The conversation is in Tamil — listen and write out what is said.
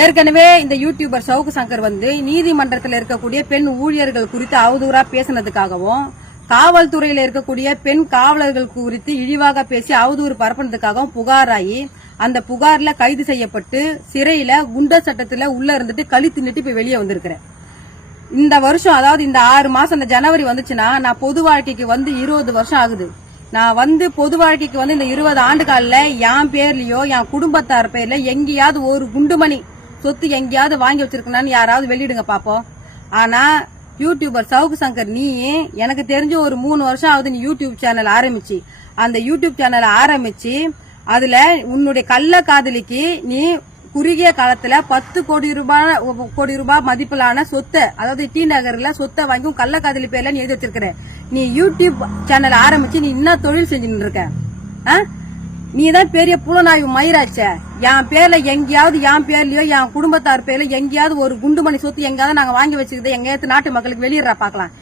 ஏற்கனவே இந்த யூடியூபர் சவுக்கு சங்கர் வந்து நீதிமன்றத்தில் இருக்கக்கூடிய பெண் ஊழியர்கள் குறித்து அவதூறா பேசினதுக்காகவும் காவல்துறையில் இருக்கக்கூடிய பெண் காவலர்கள் குறித்து இழிவாக பேசி அவதூறு பரப்பினதுக்காகவும் புகாராகி அந்த புகார்ல கைது செய்யப்பட்டு சிறையில குண்டர் சட்டத்துல உள்ள இருந்துட்டு கழி தின்னுட்டு இப்ப வெளியே வந்திருக்கிறேன். இந்த வருஷம் அதாவது இந்த ஆறு மாசம் இந்த ஜனவரி வந்துச்சுன்னா நான் பொது வாழ்க்கைக்கு வந்து இருபது வருஷம் ஆகுது. நான் வந்து பொது வாழ்க்கைக்கு வந்து இந்த இருபது ஆண்டு காலில் என் பேர்லயோ என் குடும்பத்தார் பேர்ல எங்கேயாவது ஒரு குண்டுமணி சொத்து எங்கேயாவது வாங்கி வச்சிருக்கனான்னு யாராவது வெளியிடுங்க பாப்போம். ஆனா யூடியூபர் சவுக்கு சங்கர் நீ எனக்கு தெரிஞ்ச ஒரு மூணு வருஷம் ஆகுது நீ யூடியூப் சேனல் ஆரம்பிச்சு. அந்த யூடியூப் சேனல் ஆரம்பிச்சு அதுல உன்னுடைய கள்ள காதலிக்கு நீ குறுகிய காலத்துல பத்து கோடி ரூபாய் கோடி ரூபாய் மதிப்பிலான சொத்தை அதாவது டி நகர்ல சொத்தை வாங்கி உன் கள்ள காதலி பேர்ல நீ எழுதி வச்சிருக்கிற. நீ யூடியூப் சேனல் ஆரம்பிச்சு நீ இன்னும் தொழில் செஞ்சுட்டு இருக்க. நீ தான் பெரிய புலனாய்வு மயிராச்ச. என் பேர்ல எங்கேயாவது என் பேர்லயோ என் குடும்பத்தார் பேர்ல எங்கேயாவது ஒரு குண்டுமணி சொத்து எங்கேயாவது நாங்க வாங்கி வச்சுக்கிறது எங்கேயாவது நாட்டு மக்களுக்கு வெளியிடுறா பாக்கலாம்.